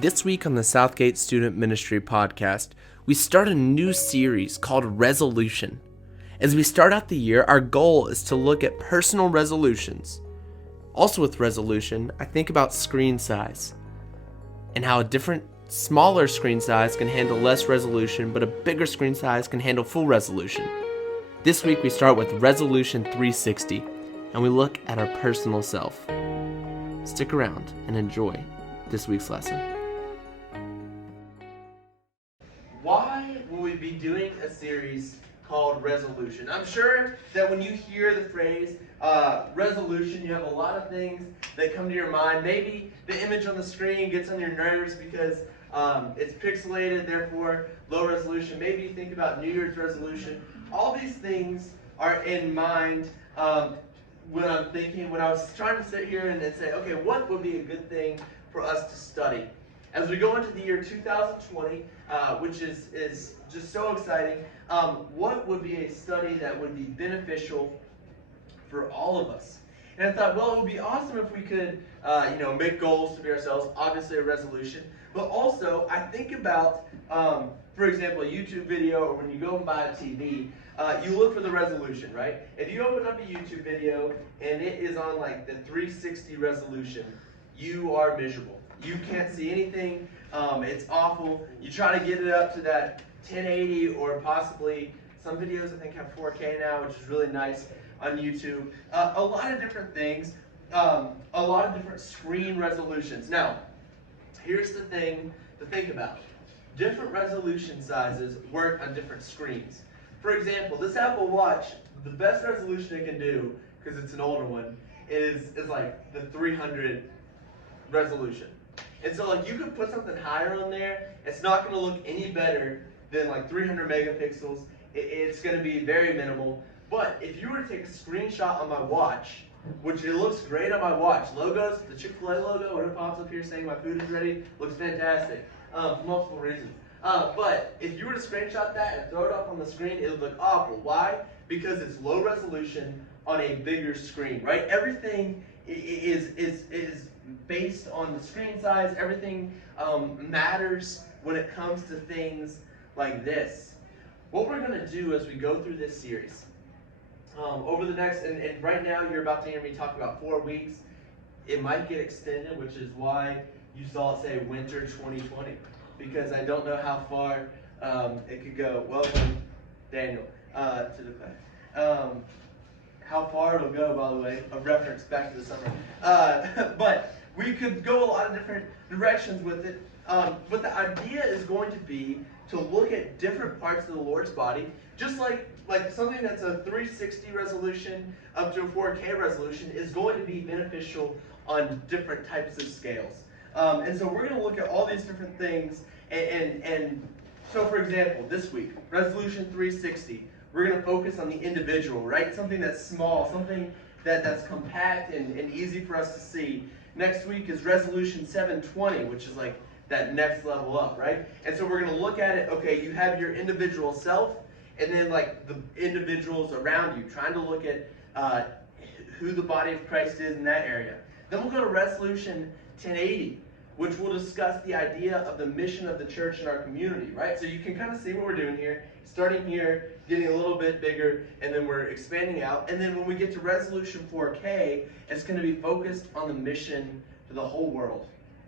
This week on the Southgate Student Ministry podcast, we start a new series called Resolution. As we start out the year, our goal is to look at personal resolutions. Also with resolution, I think about screen size and how a different smaller screen size can handle less resolution, but a bigger screen size can handle full resolution. This week we start with Resolution 360, and we look at our personal self. Stick around and enjoy this week's lesson. Why will we be doing a series called Resolution? I'm sure that when you hear the phrase resolution, you have a lot of things that come to your mind. Maybe the image on the screen gets on your nerves because it's pixelated, therefore low resolution. Maybe you think about New Year's resolution. All these things are in mind when I was trying to sit here and say, okay, what would be a good thing for us to study? As we go into the year 2020, which is just so exciting, what would be a study that would be beneficial for all of us? And I thought, well, it would be awesome if we could, make goals to be ourselves, obviously a resolution, but also I think about, for example, a YouTube video, or when you go and buy a TV, you look for the resolution, right? If you open up a YouTube video and it is on like the 360 resolution, you are miserable. You can't see anything. It's awful. You try to get it up to that 1080 or possibly some videos I think have 4K now, which is really nice on YouTube. A lot of different things. A lot of different screen resolutions. Now, here's the thing to think about. Different resolution sizes work on different screens. For example, this Apple Watch, the best resolution it can do, because it's an older one, is like the 300 resolution. And so like you could put something higher on there, it's not going to look any better than like 300 megapixels. It's going to be very minimal. But if you were to take a screenshot on my watch, which it looks great on my watch, logos, the Chick-fil-A logo, when it pops up here saying my food is ready, looks fantastic for multiple reasons. But if you were to screenshot that and throw it up on the screen, it would look awful. Why? Because it's low resolution on a bigger screen, right? Everything is based on the screen size. Everything matters when it comes to things like this. What we're going to do as we go through this series, over the next, and right now you're about to hear me talk about 4 weeks. It might get extended, which is why you saw it say winter 2020, because I don't know how far it could go. Welcome, Daniel, to the class. How far it'll go, by the way, a reference back to the summer. But we could go a lot of different directions with it. But the idea is going to be to look at different parts of the Lord's body, just like something that's a 360 resolution up to a 4K resolution is going to be beneficial on different types of scales. And so we're going to look at all these different things. And so, for example, this week, Resolution 360, we're going to focus on the individual, right? Something that's small, something that's compact and easy for us to see. Next week is Resolution 720, which is like that next level up, right? And so we're going to look at it, okay, you have your individual self, and then like the individuals around you, trying to look at who the body of Christ is in that area. Then we'll go to Resolution 1080, which will discuss the idea of the mission of the church in our community, right? So you can kind of see what we're doing here, starting here, getting a little bit bigger, and then we're expanding out. And then when we get to Resolution 4K, it's going to be focused on the mission to the whole world.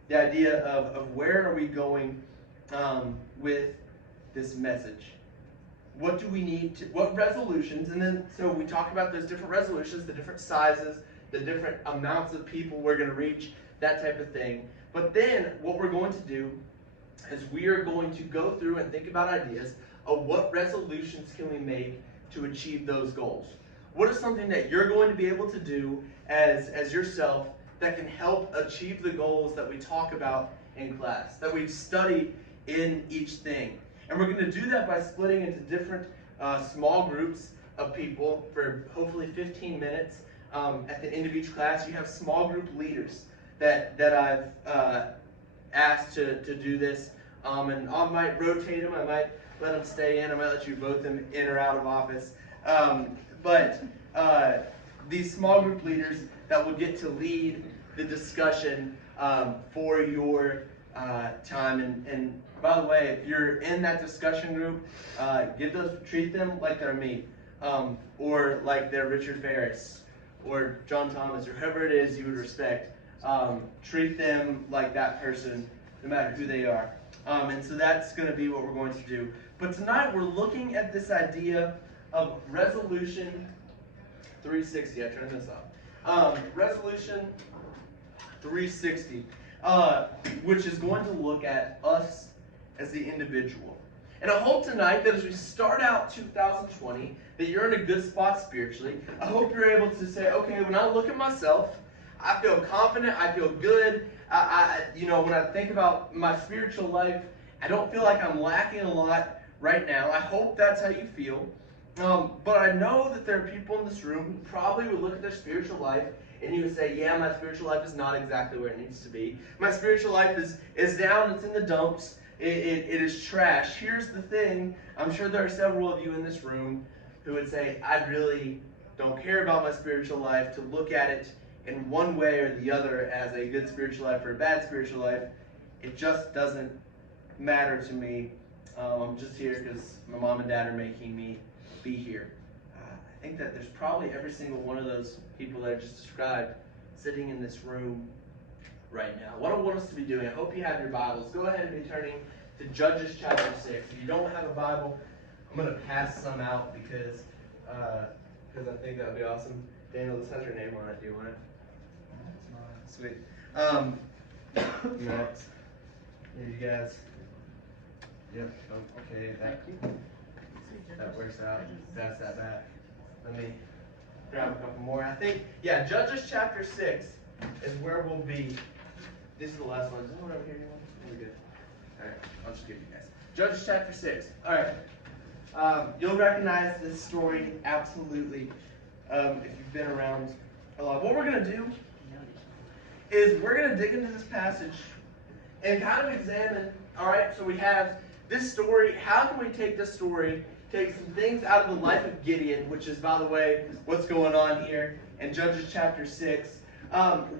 The idea of where are we going with this message? What do we need to, what resolutions, and then so we talk about those different resolutions, the different sizes, the different amounts of people we're going to reach, that type of thing. But then what we're going to do is we are going to go through and think about ideas of what resolutions can we make to achieve those goals. What is something that you're going to be able to do as yourself that can help achieve the goals that we talk about in class, that we study in each thing. And we're going to do that by splitting into different small groups of people for hopefully 15 minutes. At the end of each class, you have small group leaders that I've asked to do this. And I might rotate them, I might let them stay in, I might let you vote them in or out of office. But these small group leaders that will get to lead the discussion for your time. And by the way, if you're in that discussion group, treat them like they're me, or like they're Richard Ferris, or John Thomas, or whoever it is you would respect. Treat them like that person, no matter who they are. And so that's going to be what we're going to do. But tonight we're looking at this idea of Resolution 360. I turned this off. Resolution 360, which is going to look at us as the individual. And I hope tonight that as we start out 2020, that you're in a good spot spiritually. I hope you're able to say, okay, when I look at myself, I feel confident, I feel good. When I think about my spiritual life, I don't feel like I'm lacking a lot right now. I hope that's how you feel. But I know that there are people in this room who probably would look at their spiritual life and you would say, yeah, my spiritual life is not exactly where it needs to be. My spiritual life is down, it's in the dumps, it is trash. Here's the thing, I'm sure there are several of you in this room who would say, I really don't care about my spiritual life, to look at it in one way or the other as a good spiritual life or a bad spiritual life. It just doesn't matter to me. I'm just here because my mom and dad are making me be here. I think that there's probably every single one of those people that I just described sitting in this room right now. What I want us to be doing, I hope you have your Bibles. Go ahead and be turning to Judges chapter 6. If you don't have a Bible, I'm going to pass some out because I think that would be awesome. Daniel, this has your name on it. Do you want it? Sweet. Next. Here, you guys. Yep. Okay. That works out. Pass that back. Let me grab a couple more. I think, Judges chapter 6 is where we'll be. This is the last one. Is this one over here? We're good. All right. I'll just give you guys. Judges chapter 6. All right. You'll recognize this story absolutely if you've been around a lot. What we're going to do is we're going to dig into this passage and kind of examine, all right, so we have this story. How can we take this story, take some things out of the life of Gideon, which is, by the way, what's going on here in Judges chapter 6.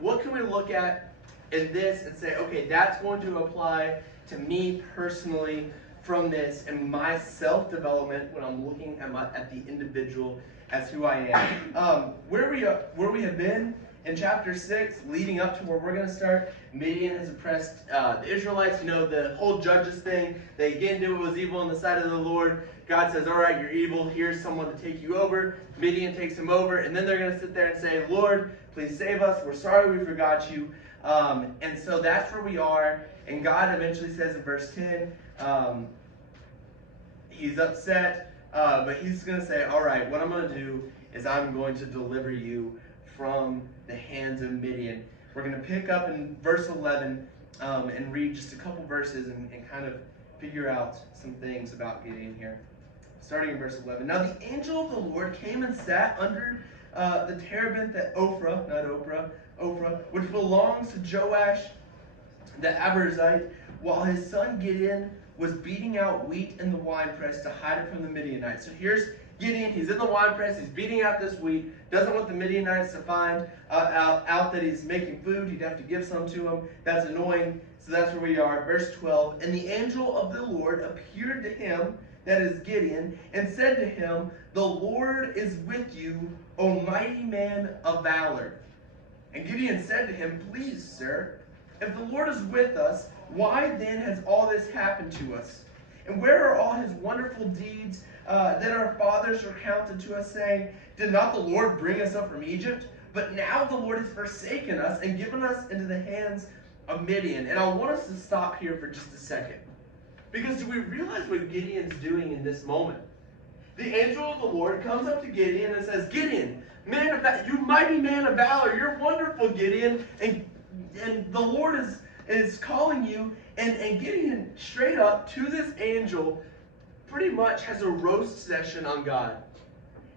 What can we look at in this and say, okay, that's going to apply to me personally from this and my self-development when I'm looking at the individual as who I am. Where we have been in chapter 6, leading up to where we're going to start, Midian has oppressed the Israelites. You know, the whole Judges thing. They again do what was evil in the sight of the Lord. God says, all right, you're evil. Here's someone to take you over. Midian takes him over. And then they're going to sit there and say, Lord, please save us. We're sorry we forgot you. And so that's where we are. And God eventually says in verse 10, he's upset. But he's going to say, all right, what I'm going to do is I'm going to deliver you from the hands of Midian. We're going to pick up in verse 11 and read just a couple verses and kind of figure out some things about Gideon here. Starting in verse 11. Now the angel of the Lord came and sat under the terebinth at Ophrah, which belongs to Joash the Abiezrite, while his son Gideon was beating out wheat in the winepress to hide it from the Midianites. So here's Gideon, he's in the winepress, he's beating out this wheat, doesn't want the Midianites to find out that he's making food. He'd have to give some to him. That's annoying. So that's where we are. Verse 12. And the angel of the Lord appeared to him, that is Gideon, and said to him, the Lord is with you, O mighty man of valor. And Gideon said to him, please, sir, if the Lord is with us, why then has all this happened to us? And where are all his wonderful deeds that our fathers recounted to us, saying, did not the Lord bring us up from Egypt? But now the Lord has forsaken us and given us into the hands of Midian. And I want us to stop here for just a second. Because do we realize what Gideon's doing in this moment? The angel of the Lord comes up to Gideon and says, Gideon, you mighty man of valor, you're wonderful, Gideon, and the Lord is calling you. And Gideon, straight up to this angel, pretty much has a roast session on God.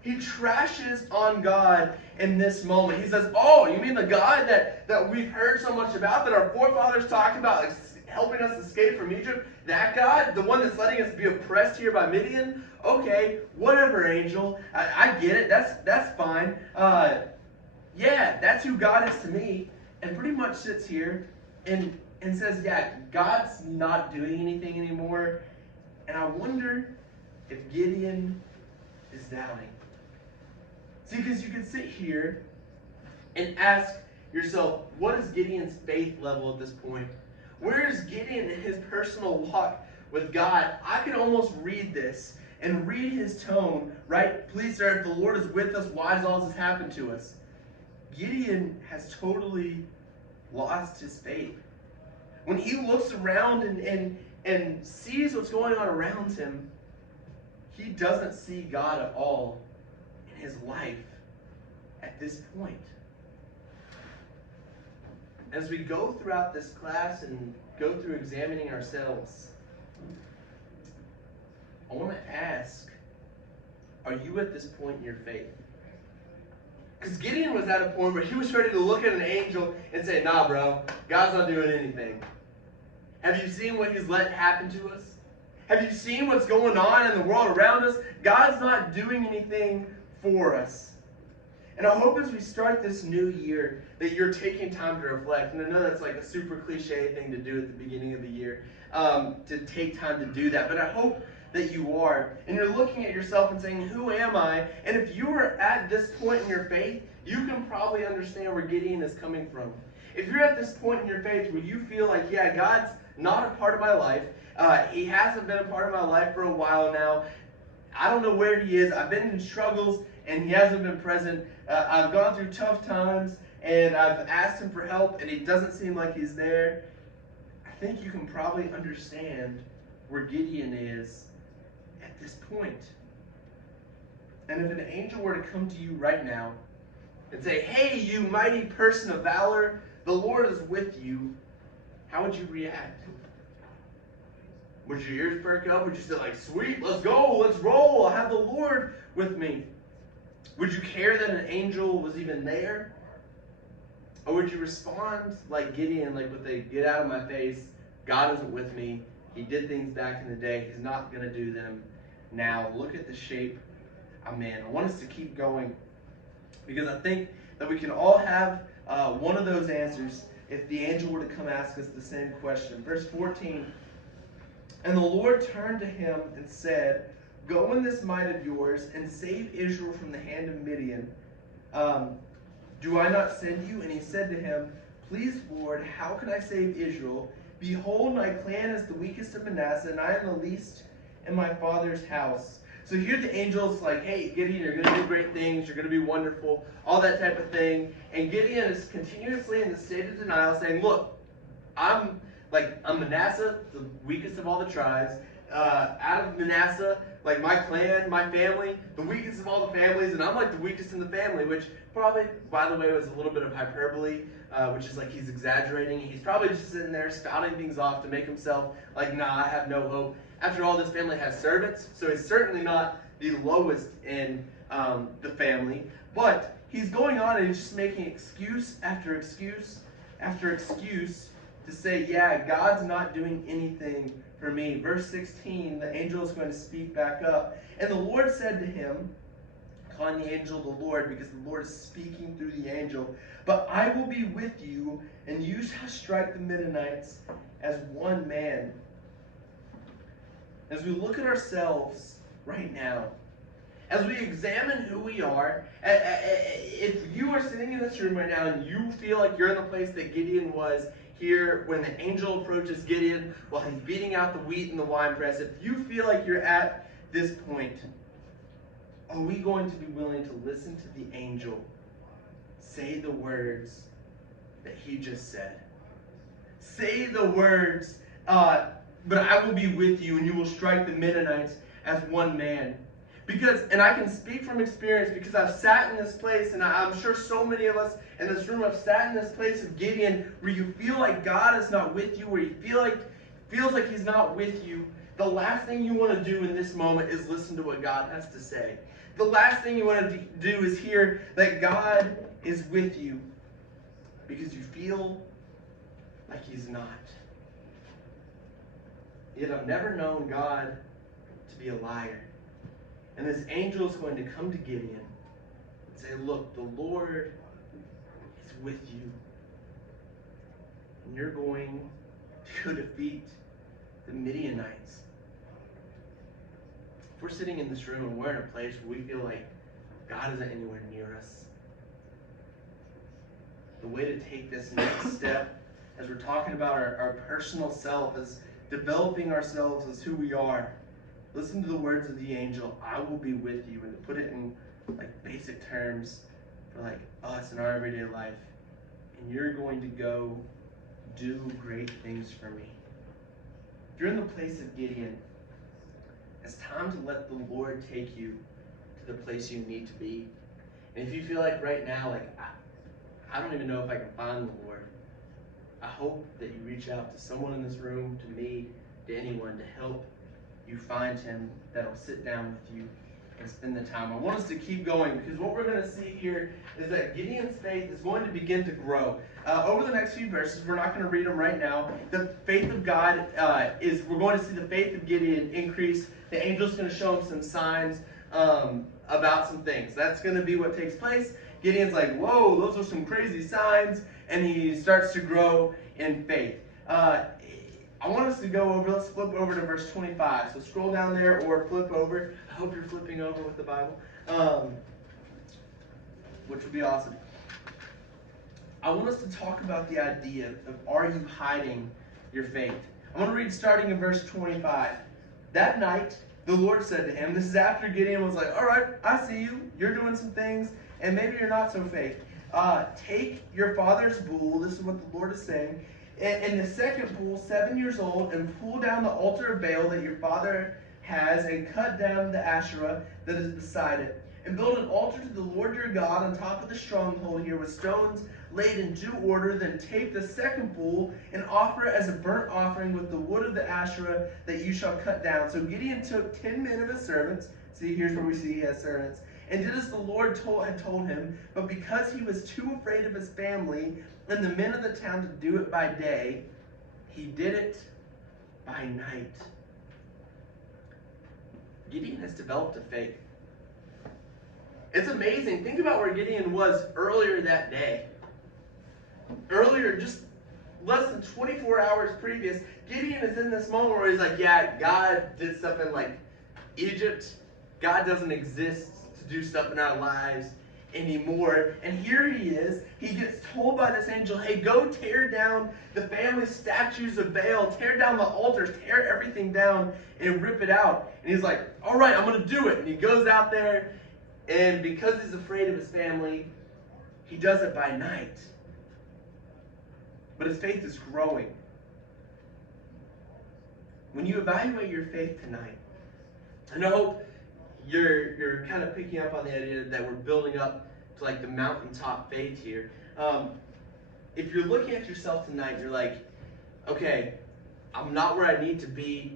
He trashes on God in this moment. He says, oh, you mean the God that we've heard so much about, that our forefathers talked about helping us escape from Egypt? That God? The one that's letting us be oppressed here by Midian? Okay, whatever, angel. I get it. That's fine. Yeah, that's who God is to me. And pretty much sits here and and says, yeah, God's not doing anything anymore. And I wonder if Gideon is doubting. See, because you could sit here and ask yourself, what is Gideon's faith level at this point? Where is Gideon in his personal walk with God? I can almost read this and read his tone, right? Please, sir, if the Lord is with us, why does all this happen to us? Gideon has totally lost his faith. When he looks around and sees what's going on around him, he doesn't see God at all in his life at this point. As we go throughout this class and go through examining ourselves, I want to ask, are you at this point in your faith? Because Gideon was at a point where he was ready to look at an angel and say, nah, bro, God's not doing anything. Have you seen what he's let happen to us? Have you seen what's going on in the world around us? God's not doing anything for us. And I hope as we start this new year that you're taking time to reflect. And I know that's like a super cliche thing to do at the beginning of the year, to take time to do that. But I hope that you are. And you're looking at yourself and saying, who am I? And if you are at this point in your faith, you can probably understand where Gideon is coming from. If you're at this point in your faith where you feel like, yeah, God's not a part of my life, he hasn't been a part of my life for a while now, I don't know where he is, I've been in struggles and he hasn't been present, I've gone through tough times and I've asked him for help and he doesn't seem like he's there, I think you can probably understand where Gideon is at this point. And if an angel were to come to you right now and say, hey, you mighty person of valor, the Lord is with you, how would you react? Would your ears perk up? Would you say like, sweet, let's go, let's roll, I have the Lord with me? Would you care that an angel was even there? Or would you respond like Gideon, like with a get out of my face, God isn't with me, he did things back in the day, he's not going to do them now. Look at the shape I'm in. I want us to keep going because I think that we can all have one of those answers if the angel were to come ask us the same question. Verse 14, and the Lord turned to him and said, go in this might of yours and save Israel from the hand of Midian. Do I not send you? And he said to him, please, Lord, how can I save Israel? Behold, my clan is the weakest of Manasseh, and I am the least in my father's house. So here the angel's like, hey, Gideon, you're going to do great things, you're going to be wonderful, all that type of thing. And Gideon is continuously in the state of denial saying, look, I'm Manasseh, the weakest of all the tribes. Out of Manasseh, like my clan, my family, the weakest of all the families, and I'm like the weakest in the family, which probably, by the way, was a little bit of hyperbole, which is like he's exaggerating. He's probably just sitting there spouting things off to make himself like, nah, I have no hope. After all, this family has servants, so he's certainly not the lowest in the family. But he's going on and he's just making excuse after excuse after excuse to say, yeah, God's not doing anything for me. Verse 16, the angel is going to speak back up. And the Lord said to him, calling the angel the Lord, because the Lord is speaking through the angel, but I will be with you, and you shall strike the Midianites as one man. As we look at ourselves right now, as we examine who we are, if you are sitting in this room right now and you feel like you're in the place that Gideon was here when the angel approaches Gideon while he's beating out the wheat in the winepress, if you feel like you're at this point, are we going to be willing to listen to the angel say the words that he just said? Say the words, but I will be with you and you will strike the Midianites as one man. Because, and I can speak from experience because I've sat in this place, and I'm sure so many of us in this room have sat in this place of Gideon where you feel like God is not with you, where you feels like he's not with you. The last thing you want to do in this moment is listen to what God has to say. The last thing you want to do is hear that God is with you because you feel like he's not. Yet I've never known God to be a liar. And this angel is going to come to Gideon and say, look, the Lord is with you. And you're going go defeat the Midianites. If we're sitting in this room and we're in a place where we feel like God isn't anywhere near us, the way to take this next step, as we're talking about our personal self, as developing ourselves as who we are, listen to the words of the angel, I will be with you, and to put it in like basic terms for like us in our everyday life. And you're going to go do great things for me. If you're in the place of Gideon, it's time to let the Lord take you to the place you need to be. And if you feel like right now, like, I don't even know if I can find the Lord, I hope that you reach out to someone in this room, to me, to anyone, to help you find him, that'll sit down with you and spend the time. I want us to keep going, because what we're going to see here is that Gideon's faith is going to begin to grow. Over the next few verses, we're not going to read them right now. The faith of God we're going to see the faith of Gideon increase. The angel's going to show him some signs about some things. That's going to be what takes place. Gideon's like, whoa, those are some crazy signs, and he starts to grow in faith. I want us to go over, let's flip over to verse 25. So scroll down there or flip over. I hope you're flipping over with the Bible, which would be awesome. I want us to talk about the idea of, are you hiding your faith? I'm going to read starting in verse 25. That night, the Lord said to him, this is after Gideon was like, all right, I see you. You're doing some things, and maybe you're not so faith. Take your father's bull, this is what the Lord is saying, and the second bull, 7 years old, and pull down the altar of Baal that your father has, and cut down the Asherah that is beside it. And build an altar to the Lord your God on top of the stronghold here with stones laid in due order. Then take the second bull and offer it as a burnt offering with the wood of the Asherah that you shall cut down. So Gideon took 10 men of his servants. See, here's where we see he has servants. And did as the Lord had told him. But because he was too afraid of his family and the men of the town to do it by day, he did it by night. Gideon has developed a faith. It's amazing. Think about where Gideon was earlier that day. Earlier, just less than 24 hours previous, Gideon is in this moment where he's like, yeah, God did stuff in like Egypt. God doesn't exist to do stuff in our lives anymore. And here he is. He gets told by this angel, hey, go tear down the family statues of Baal. Tear down the altars. Tear everything down and rip it out. And he's like, all right, I'm going to do it. And he goes out there. And because he's afraid of his family, he does it by night. But his faith is growing. When you evaluate your faith tonight, and I hope you're kind of picking up on the idea that we're building up to like the mountaintop faith here. If you're looking at yourself tonight, you're like, okay, I'm not where I need to be,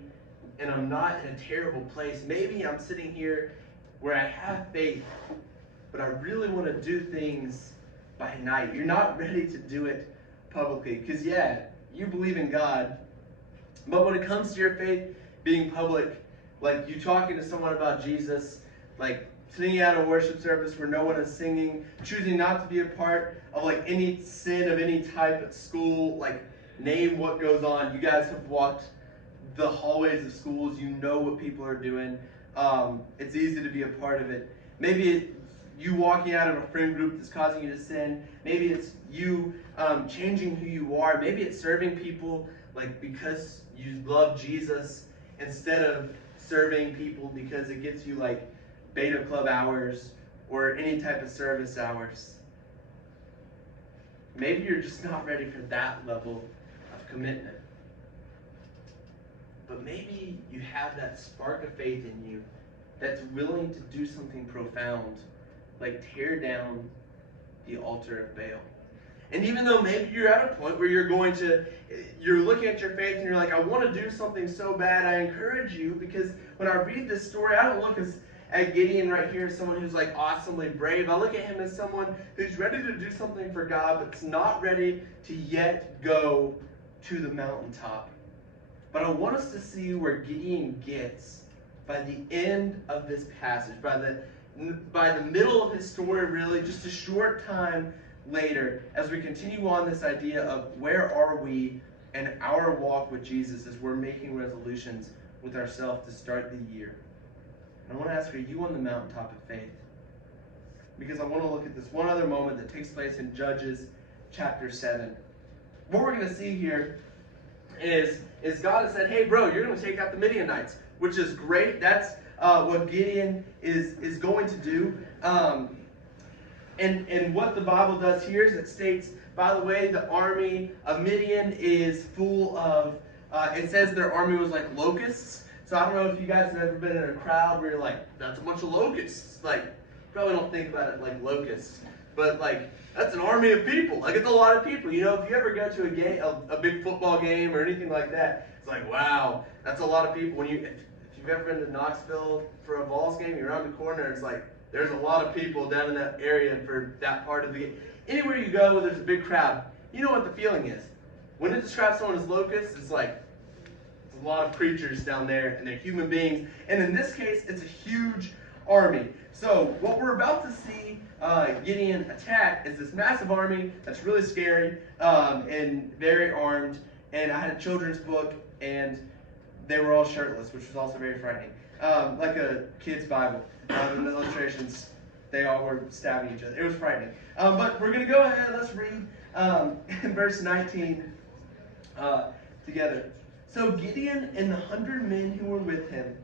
and I'm not in a terrible place. Maybe I'm sitting here where I have faith, but I really want to do things by night. You're not ready to do it publicly. Because, yeah, you believe in God, but when it comes to your faith being public, like you talking to someone about Jesus, like singing out a worship service where no one is singing, choosing not to be a part of like any sin of any type at school, like name what goes on. You guys have walked the hallways of schools. You know what people are doing. It's easy to be a part of it. Maybe it's you walking out of a friend group that's causing you to sin. Maybe it's you changing who you are. Maybe it's serving people like because you love Jesus instead of serving people because it gets you like beta club hours or any type of service hours. Maybe you're just not ready for that level of commitment. But maybe you have that spark of faith in you that's willing to do something profound, like tear down the altar of Baal. And even though maybe you're at a point where you're looking at your faith and you're like, I want to do something so bad, I encourage you, because when I read this story, I don't look at Gideon right here as someone who's like awesomely brave. I look at him as someone who's ready to do something for God, but's not ready to yet go to the mountaintop. But I want us to see where Gideon gets by the end of this passage, by the middle of his story, really, just a short time later, as we continue on this idea of where are we And our walk with Jesus is we're making resolutions with ourselves to start the year. And I want to ask, are you on the mountaintop of faith? Because I want to look at this one other moment that takes place in Judges chapter 7. What we're going to see here is God has said, hey, bro, you're going to take out the Midianites, which is great. That's what Gideon is going to do. And what the Bible does here is it states, by the way, the army of Midian is full of, it says their army was like locusts. So I don't know if you guys have ever been in a crowd where you're like, that's a bunch of locusts. Like, probably don't think about it like locusts. But like, that's an army of people. Like, it's a lot of people. You know, if you ever go to a game, a big football game or anything like that, it's like, wow, that's a lot of people. If you've ever been to Knoxville for a Vols game, you're around the corner, it's like, there's a lot of people down in that area for that part of the game. Anywhere you go where there's a big crowd, you know what the feeling is. When it describes someone as locusts, it's like, it's a lot of creatures down there, and they're human beings. And in this case, it's a huge army. So what we're about to see Gideon attack is this massive army that's really scary and very armed. And I had a children's book, and they were all shirtless, which was also very frightening. Like a kid's Bible. In the illustrations, they all were stabbing each other. It was frightening. But we're going to go ahead. Let's read in verse 19 together. So Gideon and the 100 men who were with him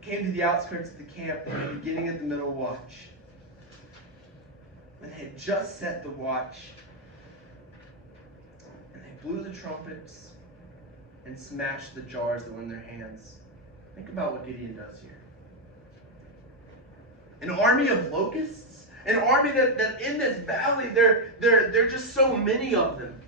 came to the outskirts of the camp at the beginning of the middle watch. When they had just set the watch, and they blew the trumpets and smashed the jars that were in their hands. Think about what Gideon does here. An army of locusts? An army that in this valley, there are just so many of them.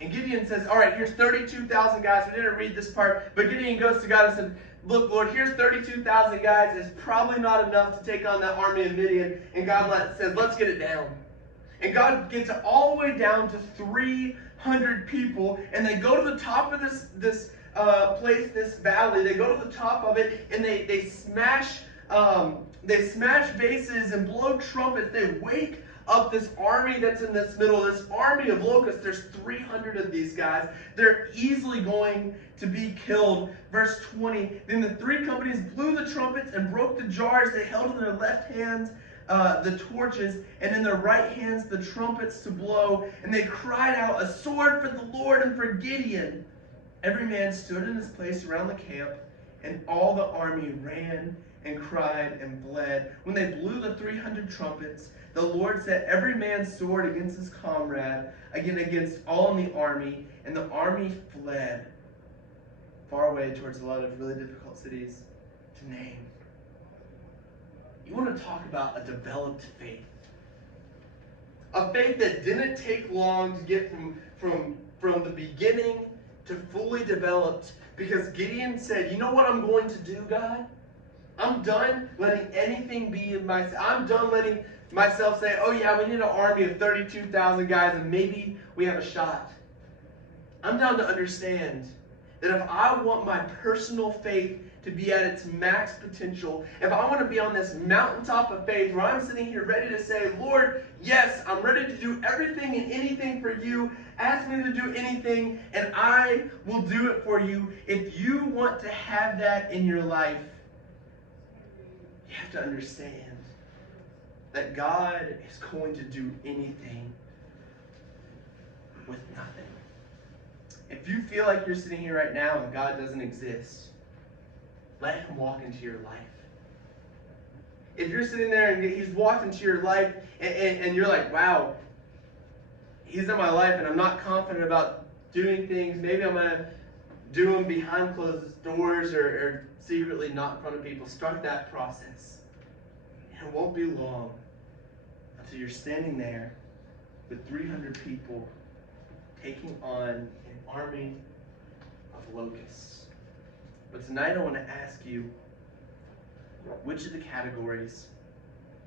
And Gideon says, all right, here's 32,000 guys. We didn't read this part, but Gideon goes to God and said, look, Lord, here's 32,000 guys. It's probably not enough to take on that army of Midian. And God says, let's get it down. And God gets it all the way down to 300 people. And they go to the top of this place, this valley. They go to the top of it, and they smash vases and blow trumpets. They wake up this army that's in this middle, this army of locusts. There's 300 of these guys. They're easily going to be killed. Verse 20, then the three companies blew the trumpets and broke the jars. They held in their left hands the torches, and in their right hands the trumpets to blow. And they cried out, a sword for the Lord and for Gideon. Every man stood in his place around the camp, and all the army ran and cried and bled. When they blew the 300 trumpets, the Lord set every man's sword against his comrade, again against all in the army, and the army fled far away towards a lot of really difficult cities to name. You want to talk about a developed faith. A faith that didn't take long to get from the beginning to fully developed, because Gideon said, you know what I'm going to do, God? I'm done letting anything be in myself. I'm done letting myself say, oh yeah, we need an army of 32,000 guys and maybe we have a shot. I'm down to understand that if I want my personal faith to be at its max potential, if I want to be on this mountaintop of faith where I'm sitting here ready to say, Lord, yes, I'm ready to do everything and anything for you. Ask me to do anything and I will do it for you. If you want to have that in your life, you have to understand that God is going to do anything with nothing. If you feel like you're sitting here right now and God doesn't exist, let him walk into your life. If you're sitting there and he's walked into your life and you're like, wow, he's in my life and I'm not confident about doing things, maybe I'm going to do them behind closed doors or secretly not in front of people, start that process. And it won't be long until you're standing there with 300 people taking on an army of locusts. But tonight I want to ask you, which of the categories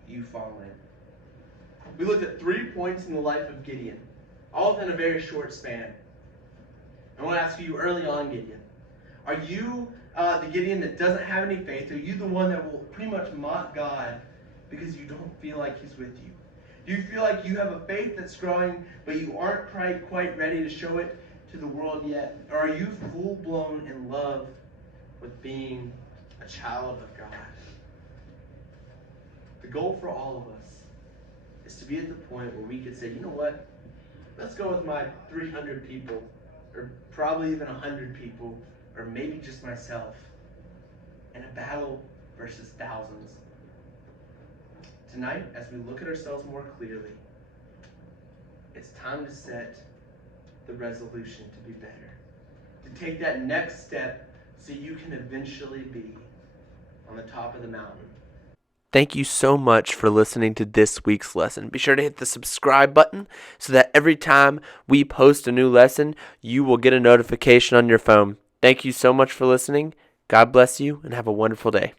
you fall in? We looked at 3 points in the life of Gideon, all within a very short span. I want to ask you early on, Gideon, are you the Gideon that doesn't have any faith? Are you the one that will pretty much mock God because you don't feel like he's with you? Do you feel like you have a faith that's growing, but you aren't quite ready to show it to the world yet? Or are you full-blown in love with being a child of God? The goal for all of us is to be at the point where we could say, you know what? Let's go with my 300 people, or probably even 100 people, or maybe just myself, in a battle versus thousands. Tonight, as we look at ourselves more clearly, it's time to set the resolution to be better. To take that next step so you can eventually be on the top of the mountain. Thank you so much for listening to this week's lesson. Be sure to hit the subscribe button so that every time we post a new lesson, you will get a notification on your phone. Thank you so much for listening. God bless you and have a wonderful day.